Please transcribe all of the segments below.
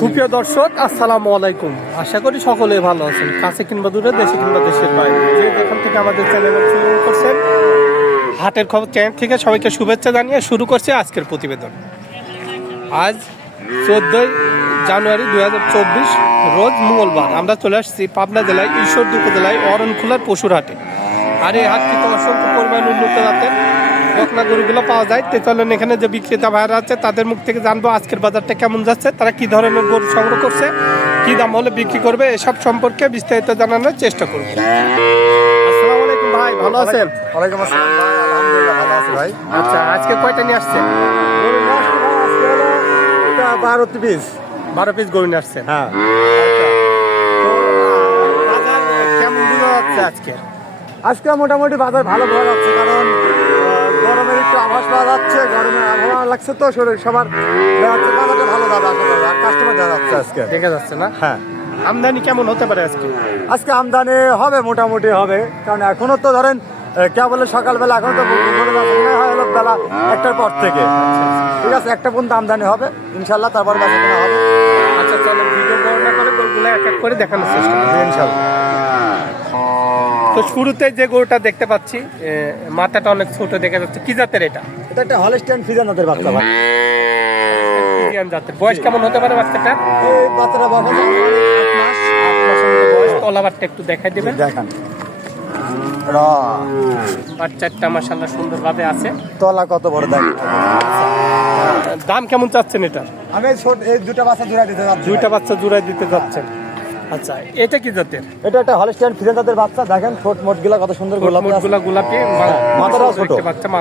সুপ্রিয় দর্শক, আসসালামু আলাইকুম। আশা করি সকলে ভালো আছেন। কাছে কিংবা দূরে, দেশে কিংবা দেশের বাইরে। যে যেখান থেকে আমাদের শুরু করছেন, হাটের খবর চ্যানেল থেকে সবাইকে শুভেচ্ছা জানিয়ে শুরু করছে আজকের প্রতিবেদন। আজ চোদ্দোই জানুয়ারি দুই হাজার চব্বিশ, রোজ মঙ্গলবার। আমরা চলে আসছি পাবনা জেলায় ঈশ্বর ঈশ্বরদী উপজেলায়, অরণখোলার পশুর হাটে আর এই হাট থেকে অসংখ্য পরিমাণ উন্নত জাতের বকনা গরুগুলো পাওয়া যায়। তো চলেন এখানে যে বিক্রেতা ভাইরা আছে তাদের মুখ থেকে জানব আজকের বাজারটা কেমন যাচ্ছে। তারা কি ধরনের গরু সংগ্রহ করছে কি দাম হলে বিক্রি করবে এসব সম্পর্কে বিস্তারিত জানানোর চেষ্টা করব। আসসালামু আলাইকুম ভাই ভালো আছেন? ওয়ালাইকুম আসসালাম ভাই আলহামদুলিল্লাহ ভালো আছি ভাই। আচ্ছা আজকে কয়টা নিয়ে আসছেন? বারো পিস। বারো পিস গরু নিয়ে আসছেন? হ্যাঁ। কেমন বোঝা যাচ্ছে আজকে আজকে মোটামুটি বাজার ভালো পাওয়া যাচ্ছে কারণ আভাস পাওয়া যাচ্ছে গরমের আবহাওয়া লাগছে তো শরীর সবার যাচ্ছে বাজারটা ভালো যাবে আশা করি আর কাস্টমার দেখা যাচ্ছে। আজকে। দেখা যাচ্ছে না? হ্যাঁ। আমদানি কেমন হতে পারে আজকে? আজকে আমদানি হবে মোটামুটি হবে কারণ এখনও তো ধরেন কেবল সকালবেলা এখন তো মনে হয় হলো বেলা একটার পর থেকে। ঠিক আছে একটা পর্যন্ত আমদানি হবে ইনশাল্লাহ তারপর বেচা হবে। আচ্ছা চলো ভিডিও বর্ণনা করে গরুগুলো এক এক করে দেখানোর চেষ্টা ইনশাল্লাহ তো শুরুতে যে গরুটা দেখতে পাচ্ছি মাথাটা অনেক ছোট দেখা যাচ্ছে। কি জাতের এটা? এটা একটা হলস্টাইন ফিজানাদের বাচ্চা ভাই। ইন্ডিয়ান জাতের। বয়স কেমন হতে পারে বাচ্চাটা? বাচ্চাটা মতো বয়স। তলাবারটা একটু দেখাই দেবেন। দেখান। বাচ্চাটা মাসাল্লাহ সুন্দরভাবে আছে। তলা কত বড় দেখ। দাম কেমন চাচ্ছেন এটা আমি ছোট এই দুটো বাচ্চা জোড়া দিতে যাচ্ছি দুইটা বাচ্চা জোড়ায় দিতে যাচ্ছেন আচ্ছা এটা কি জাতের? এটা একটা হলস্টাইন ফিজানাদের বাচ্চা। দেখেন ছোট মোটগুলা কত সুন্দর গোলাপি আছে। গুলা গোলাপি মাথাটাও ছোট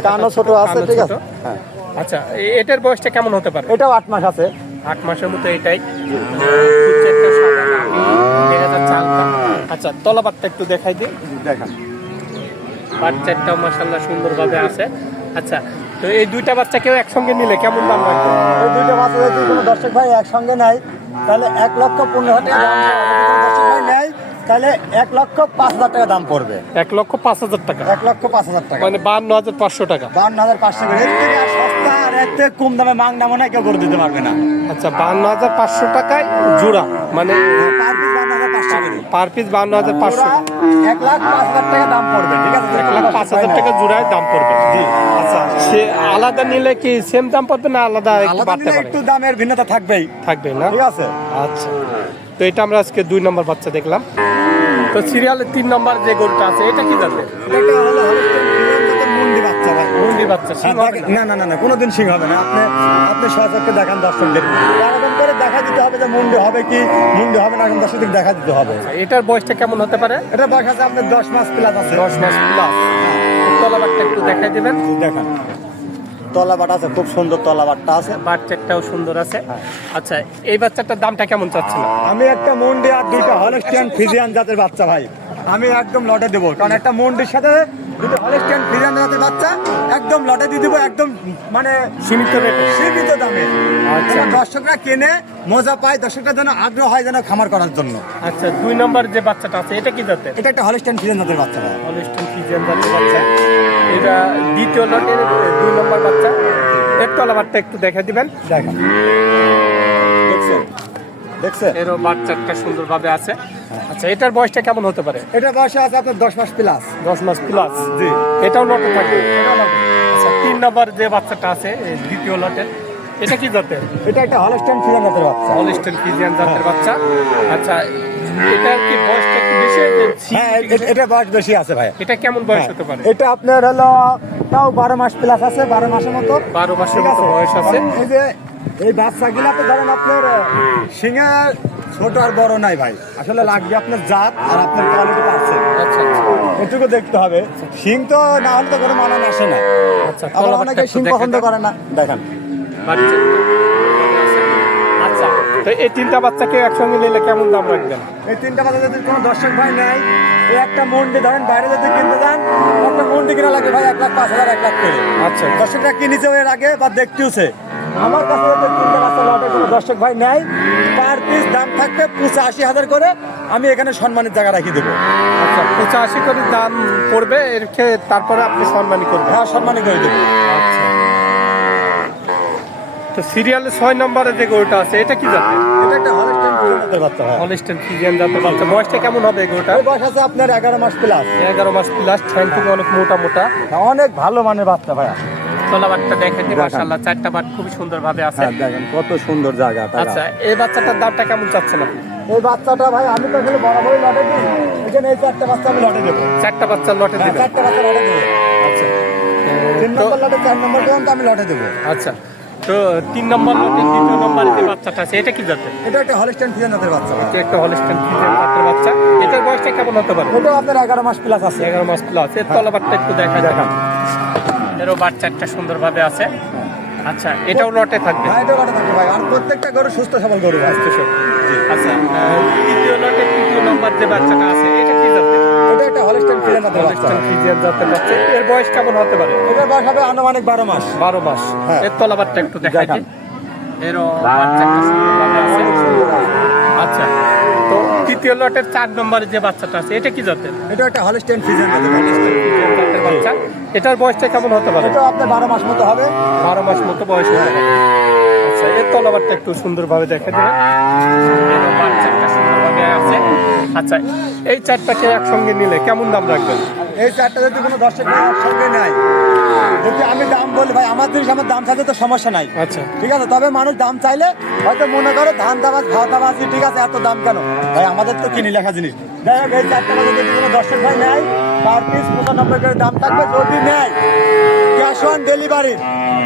কানও ছোট আছে ঠিক আছে? হ্যাঁ। আচ্ছা এটার বয়সটা কেমন হতে পারে? এটাও আট মাস আছে। আট মাসের মতো এটাই। আচ্ছা তলাবারটা একটু দেখাই দিই। দেখান। বাচ্চাটাও মাসাল্লাহ সুন্দরভাবে আছে। আচ্ছা তো এই দুইটা বাচ্চা কেউ একসঙ্গে নিলে কেমন দাম রাখবে এই দুইটা বাচ্চা যদি কোনো দর্শক ভাই একসঙ্গে নাই তাহলে এক লক্ষ পনেরো হাজার টাকা নেয় তাহলে এক লক্ষ পাঁচ হাজার টাকা দাম পড়বে। এক লক্ষ পাঁচ হাজার টাকা। এক লক্ষ পাঁচ হাজার টাকা। মানে বান্ন হাজার পাঁচশো টাকা। বান্ন হাজার পাঁচশো টাকা। এর থেকে আর সস্তা আর এর থেকে কম দামে মাং দামও নাই কেউ করে দিতে পারবে না। আচ্ছা বান্ন হাজার পাঁচশো টাকায় জোড়া মানে পার পার পিস বান্ন হাজার পাঁচশো। এক লাখ পাঁচ হাজার টাকা দাম পড়বে ঠিক আছে? এক লাখ পাঁচ হাজার টাকা জোড়ায় দাম পড়বে। জি। আচ্ছা সে আলাদা নিলে কি সেম দাম পড়বে না আলাদা একটু বাড়তে পারে? একটু দামের ভিন্নতা থাকবেই। থাকবে না? ঠিক আছে? আচ্ছা। তো এটা আমরা আজকে দুই নম্বর বাচ্চা দেখলাম। তো সিরিয়ালের তিন নম্বর যে গরুটা আছে এটা কি যাবে এটা হলো জাতের মুন্ডি বাচ্চা ভাই। মুন্ডি বাচ্চা সিং হবে না? না না না কোনোদিন সিং হবে না। আপনি আপনি সচক্ষে দেখান দর্শকদের। করে দেখা দিতে হবে যে মুন্ডি হবে কি মুন্ডি হবে না এখন দর্শকদের দেখা দিতে হবে। এটার বয়সটা কেমন হতে পারে? এটা বয়স আছে আপনার দশ মাস প্লাস আছে। দশ মাস প্লাস তলাবারটা একটু দেখাই দেবেন। দেখেন। তলাবাট আছে খুব সুন্দর তলাবাটটা আছে। বাচ্চাটাও সুন্দর আছে। আচ্ছা এই বাচ্চাটার দামটা কেমন চাচ্ছিলাম আমি একটা মন্ডি আর দুইটা হলস্টিয়ান ফিজিয়ান জাতের বাচ্চা ভাই। আমি একদম লটে দেবো কারণ একটা মন্ডির সাথে দুটো হলস্টিয়ান জাতের বাচ্চা একদম লটে দিয়ে দেবো একদম মানে সীমিত রেটে। সীমিত দামে। আচ্ছা। দর্শকরা কেনে মজা পায় দর্শকরা যেন আগ্রহ হয় যেন খামার করার জন্য। আচ্ছা দুই নম্বর যে বাচ্চাটা আছে এটা কি জাতের? এটা একটা হলস্টাইন ফিজেন জাতের বাচ্চা হলিস্টন জাতের বাচ্চা এটা দ্বিতীয় লটের দুই নম্বর বাচ্চা। এর তলাবারটা একটু দেখা দিবেন। দেখেন। দেখছেন? এরও বাচ্চাটা সুন্দরভাবে আছে। আচ্ছা এটার বয়সটা কেমন হতে পারে? এটা বয়সে আছে আপনার দশ মাস প্লাস দশ মাস প্লাস জি। এটাও লটে থাকে? আচ্ছা তিন নম্বর যে বাচ্চাটা আছে দ্বিতীয় লটের এটা কি জাতের? এটা একটা হলস্টাইন ফিজেন জাতের বাচ্চা। হলিস্টন ফিজিয়ান জাতের বাচ্চা। আচ্ছা এটার কি বয়সটা একটু বেশি? হ্যাঁ এটা বয়স বেশি আছে ভাই। এটা কেমন বয়স হতে পারে? এটা আপনার হলো তাও বারো মাস প্লাস আছে বারো মাসের মতো। বারো মাসের মতো বয়স আছে। এই যে এই বাচ্চাগুলা তো ধরেন আপনার সিংহে ছোট আর বড় নাই ভাই। আসলে লাগবে আপনার জাত আর আপনার কোয়ালিটি পাচ্ছেন আচ্ছা আচ্ছা। এটুকু দেখতে হবে। সিং তো না হলে তো কোনো মানান আসে না। আচ্ছা আবার অনেকে সিং পছন্দ করে না। দেখেন। আচ্ছা তো এই তিনটা বাচ্চাকে একসঙ্গে নিলে কেমন দাম রাখবেন? এই তিনটা বাচ্চা যদি কোনো দর্শক ভাই নেয় এই একটা মন্ডি ধরেন বাইরে যদি কিনতে যান একটা মন্ডি কিনা লাগে ভাই এক লাখ পাঁচ হাজার এক লাখ করে আচ্ছা। দর্শকরা কিনেছে এর আগে বা দেখতেওছে আমার কাছে যদি তিনটা বাচ্চা লটে কোনো দর্শক ভাই নেয় পার পিস দাম থাকবে পঁচাশি হাজার করে। আমি এখানে সম্মানের জায়গা রাখি দেবো। আচ্ছা পঁচাশি করে দাম পড়বে এর তারপরে আপনি সম্মানী করবেন। হ্যাঁ সম্মানই করে দেবো। আচ্ছা তো সিরিয়ালে ছয় নম্বরে যে গরুটা আছে এটা কি জাতে এটা একটা হলস্টেন বাচ্চা হয় হলিস্টেন জাতের বাচ্চা। বয়সটা কেমন হবে গরুটা বয়স আছে আপনার এগারো মাস প্লাস এগারো মাস প্লাস ঠ্যাং থেকে অনেক মোটা মোটা। অনেক ভালো মানের বাচ্চা ভাইয়া তলা বাটটা দেখান। মাশাআল্লাহ চারটা বাট খুবই সুন্দর ভাবে আছে। হ্যাঁ দেখেন কত সুন্দর জায়গা আচ্ছা এই বাচ্চাটার দামটা কেমন চাচ্ছেন আপনি? এই বাচ্চাটা ভাই আমি তো আসলে বরাবরই লটে দিই। জন্য এই চারটা বাচ্চা আমি লটে দেবো। চারটা বাচ্চা লটে হ্যাঁ, চারটা বাচ্চা লটে দেবো। আচ্ছা। তিন নম্বর লটে চার নম্বর পর্যন্ত আমি লটে দেবো। আচ্ছা। তো তিন নম্বর লটে দ্বিতীয় নম্বরে যে বাচ্চাটা আছে এটা কি জাতের? এটা একটা হলস্টেন ফ্রিজিয়ান জাতের বাচ্চা এটা একটা হলিস্টেন ফিজিয়ান জাতের বাচ্চা। এটার বয়সটা কেমন হতে পারে? আপনার এগারো মাস প্লাস আছে। এগারো মাস প্লাস এর তলাবারটা একটু দেখা দেখান। দেখান এরও বাচ্চাটা সুন্দরভাবে আছে। আচ্ছা এটাও লটে থাকবে? হ্যাঁ এটা লটে থাকবে ভাই। আর প্রত্যেকটা গরু সুস্থ সবল গরু আচ্ছা তৃতীয় লটে তৃতীয় নম্বর যে বাচ্চাটা আছে এটা কি জাতের? এটা একটা হলস্টেন ফ্রিজিয়ান জাতের বাচ্চা। হলিস্টেন ফিজিয়ান জাতের বাচ্চা। এর বয়স কেমন হতে পারে? এটার বয়স হবে আনুমানিক বারো মাস। বারো মাস। হ্যাঁ। এর তলাবারটা একটু দেখা দেখান। এরও বাচ্চাটা সুন্দরভাবে আছে। আচ্ছা তো তৃতীয় লটের চার যে বাচ্চাটা আছে এটা কি জাতের? এটা একটা ফ্রিজিয়ান বাচ্চা। জাতের বাচ্চা। এটার বয়সটা কেমন হতে পারে? এটাও আপনার বারো মাস মতো হবে। বারো মাস মতো বয়স হতে পারে আচ্ছা এর তলাবারটা একটু সুন্দরভাবে দেখা দেবেন আচ্ছা এই চারটাকে একসঙ্গে নিলে কেমন দাম রাখবেন? এই চারটা যদি কোনো দর্শক একসঙ্গে নেয় যদি আমি দাম বলি ভাই আমার জিনিস আমার দাম চাইতে তো সমস্যা নাই। আচ্ছা। ঠিক আছে তবে মানুষ দাম চাইলে হয়তো মনে করে ধান দাবাজ ভাত দাবাজি ঠিক আছে এত দাম কেন? ভাই আমাদের তো কিনি লেখা জিনিস। যাই হোক এই চারটা যদি কোনো দর্শক ভাই নেয় পার পিস পঁচানব্বই করে দাম থাকবে যদি নেয়। ক্যাশ অন ডেলিভারি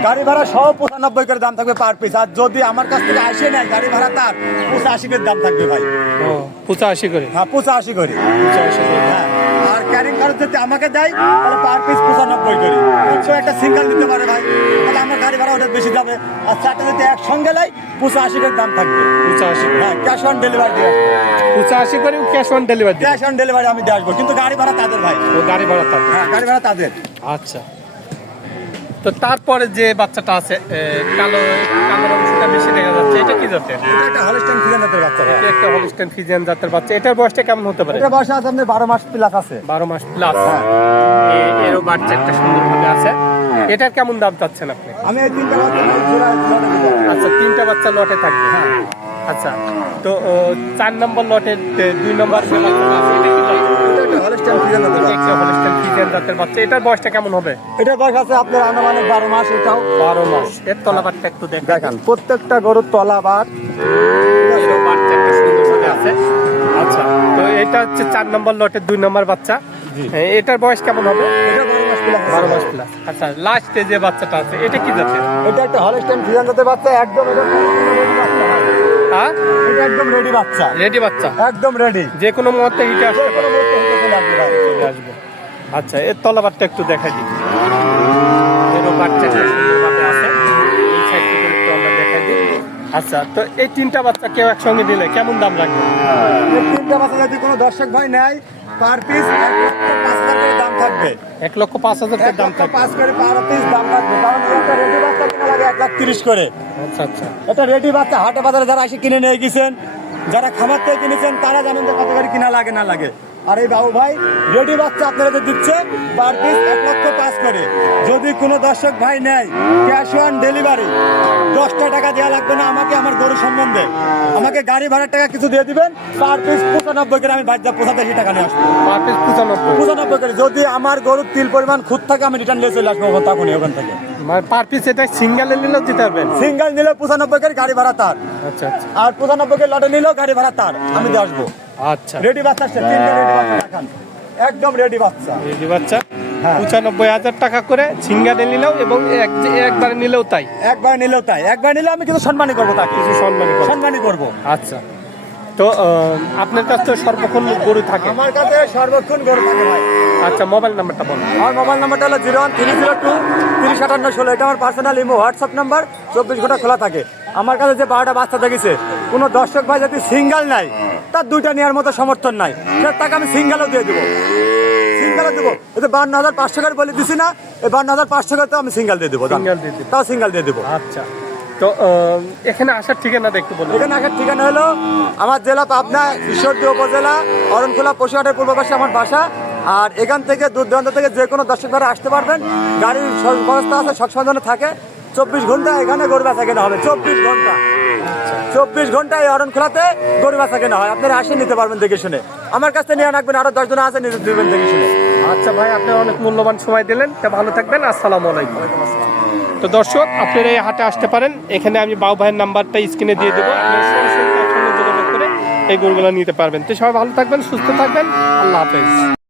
গাড়ি ভাড়া সহ পঁচানব্বই করে দাম থাকবে পার পিস আর যদি আমার কাছ থেকে আসে নেয় গাড়ি ভাড়া তার পঁচাশি করে দাম থাকবে ভাই। পঁচাশি করে? হ্যাঁ পঁচাশি করে। করে। হ্যাঁ আর ক্যারিং খরচ যদি আমাকে দেয় তাহলে পার পিস পঁচানব্বই করি। একশো একটা সিঙ্গেল নিতে পারে ভাই। তাহলে আমার গাড়ি ভাড়া ওটা বেশি যাবে। আর চারটা যদি একসঙ্গে নেয় পঁচাশি করে দাম থাকবে। পঁচাশি হ্যাঁ ক্যাশ অন ডেলিভারি দিয়ে। পঁচাশি করে cash on delivery cash on delivery আমি দিয়ে আসব। কিন্তু গাড়ি ভাড়া তাদের ভাই। ও গাড়ি ভাড়া থাকবে হ্যাঁ গাড়ি ভাড়া তাদের। আচ্ছা। তো তারপরে যে বাচ্চাটা আছে কালো কালো অংশটা বেশি দেখা যাচ্ছে এটা কি জাতের? এটা বাচ্চা। এটা একটা জাতের বাচ্চা। এটার বয়সটা কেমন হতে পারে? এটা বয়স আছে আপনার বারো মাস প্লাস আছে। বারো মাস প্লাস এরও বাচ্চা একটা সুন্দরভাবে আছে। এটার কেমন দাম চাচ্ছেন আপনি? আমি এই তিনটা বাচ্চা আচ্ছা তিনটা বাচ্চা লটে থাকবে আচ্ছা তো চার নম্বর লটের দুই নম্বর আছে এটা কি জাতের? বাচ্চা জাতের এটার বয়সটা কেমন হবে? এটার বয়স আছে আপনার আনুমানিক বারো মাস এটাও। বারো মাস। এর তলাবারটা একটু দেখ দেখেন প্রত্যেকটা গরুর তলা বার এরও বাচ্চা একটা সুন্দরভাবে আছে। আচ্ছা তো এটা হচ্ছে চার নম্বর লটের দুই নম্বর বাচ্চা। এটার বয়স কেমন হবে? এটা বারো মাস প্লাস আচ্ছা লাস্টে যে বাচ্চাটা আছে। এটা কি জাতের? এটা একটা হলস্টেন ফিজান জাতের বাচ্চা একদম এটা। হ্যাঁ? এটা একদম রেডি বাচ্চা। রেডি বাচ্চা? একদম রেডি যে কোনো মুহূর্তে হিটে চলে আসবে ভাই। চলে আসবে। আচ্ছা এর তলাবারটা একটু দেখাই দিই। এরও বাচ্চাটা সুন্দরভাবে আছে এই সাইড থেকে একটু আমরা দেখাই দিই। আচ্ছা তো এই তিনটা বাচ্চা কেউ একসঙ্গে দিলে কেমন দাম লাগবে? তিনটা বাচ্চা যদি কোনো দর্শক ভাই নেয় পার পিস এক লক্ষ পাঁচ হাজার করে দাম থাকবে এক লক্ষ পাঁচ হাজার দাম থাকে পাঁচ করে বারো পিস দাম থাকবে। কারণ একটা রেডি বাচ্চা কিনা লাগে এক লাখ তিরিশ করে। আচ্ছা আচ্ছা। এটা রেডি বাচ্চা হাটে বাজারে যারা এসে কিনে নিয়ে গেছেন যারা খামার থেকে কিনেছেন তারা জানেন যে কত করে কিনা লাগে না লাগে। আর এই বাবু ভাই রেডি বাচ্চা আপনারা যে দিচ্ছে পার পিস এক লক্ষ পাঁচ করে। যদি কোনো দর্শক ভাই নেয় ক্যাশ অন ডেলিভারি দশটা টাকা দেওয়া লাগবে না আমাকে আমার গরু সম্বন্ধে। আমাকে গাড়ি ভাড়ার টাকা কিছু দিয়ে দিবেন পার পিস পঁচানব্বই করে আমি বাড়িতে পঁচাশি টাকা নিয়ে আসব। পার পিস পঁচানব্বই। পঁচানব্বই করে যদি আমার গরুর তিল পরিমাণ খুদ থাকে আমি রিটার্ন নিয়ে চলে আসব তখনই ওখান থেকে। মানে পার পিস এটা সিঙ্গেলে নিলেও দিতে পারবেন। সিঙ্গেল নিলে পঁচানব্বই করে গাড়ি ভাড়া তার। আচ্ছা আচ্ছা। আর পঁচানব্বই কে লটে নিলেও গাড়ি ভাড়া তার। আমি দিয়ে আসব। আচ্ছা। রেডি বাচ্চা আসছে তিনটে রেডি বাচ্চা দেখান। একদম রেডি বাচ্চা। রেডি বাচ্চা। হ্যাঁ। পঁচানব্বই হাজার টাকা করে সিঙ্গারে নিলেও এবং এক একবারে নিলেও তাই। একবার নিলেও তাই। একবার নিলে আমি কিন্তু সম্মানই করব তাকে। কিছু সম্মানই সম্মানই করব। আচ্ছা। তো আপনার কাছে তো সর্বক্ষণ গরু থাকে। আমার কাছে সর্বক্ষণ গরু থাকে ভাই। আচ্ছা মোবাইল নাম্বারটা বলো আমার মোবাইল নাম্বারটা হলো zero one three zero two তিরিশ আটান্ন ষোলো। এটা আমার পার্সোনাল ইমো হোয়াটসঅ্যাপ নাম্বার চব্বিশ ঘণ্টা খোলা থাকে। আমার কাছে যে বারোটা বাচ্চা দেখেছে কোনো দর্শক ভাই যদি সিঙ্গেল নাই তার দুইটা নেওয়ার মতো সমর্থন নাই। তাকে আমি সিঙ্গেলও দিয়ে দেবো। সিঙ্গেলও দেবো। এই যে বান্ন হাজার পাঁচশো করে বলে দিছি না এই বান্ন হাজার পাঁচশো করে তো আমি সিঙ্গেল দিয়ে দেবো Single দিয়ে দিবো। তাও সিঙ্গেল দিয়ে দেবো। আচ্ছা। তো এখানে আসার ঠিকানা দেখতে বলুন। এখানে আসার ঠিকানা হলো আমার জেলা পাবনা ঈশ্বরদী উপজেলা অরণখোলা পশুহাটের পূর্ব পাশে আমার বাসা। আর এখান থেকে দূর দূরান্ত থেকে যে কোনো দর্শক ভাড়া আসতে পারবেন। গাড়ির ব্যবস্থা আছে সব সময় থাকে। চব্বিশ ঘণ্টা এখানে গরু বেচা কেনা হবে চব্বিশ ঘণ্টা। চব্বিশ ঘণ্টা এই অরণ খোলাতে গরু বেচা কেনা হয়। আপনারা আসে নিতে পারবেন দেখে শুনে। আমার কাছে নিয়ে রাখবেন আরও দশ জন আছে নিতে দিবেন দেখে শুনে। আচ্ছা ভাই আপনি অনেক মূল্যবান সময় দিলেন। তা ভালো থাকবেন। আসসালামু আলাইকুম। তো দর্শক, আপনারা এই হাটে আসতে পারেন। এখানে আমি বাউ ভাইয়ের নাম্বারটা স্ক্রিনে দিয়ে দেবো। করে এই গরুগুলো নিতে পারবেন। তো সবাই ভালো থাকবেন, সুস্থ থাকবেন। আল্লাহ হাফেজ।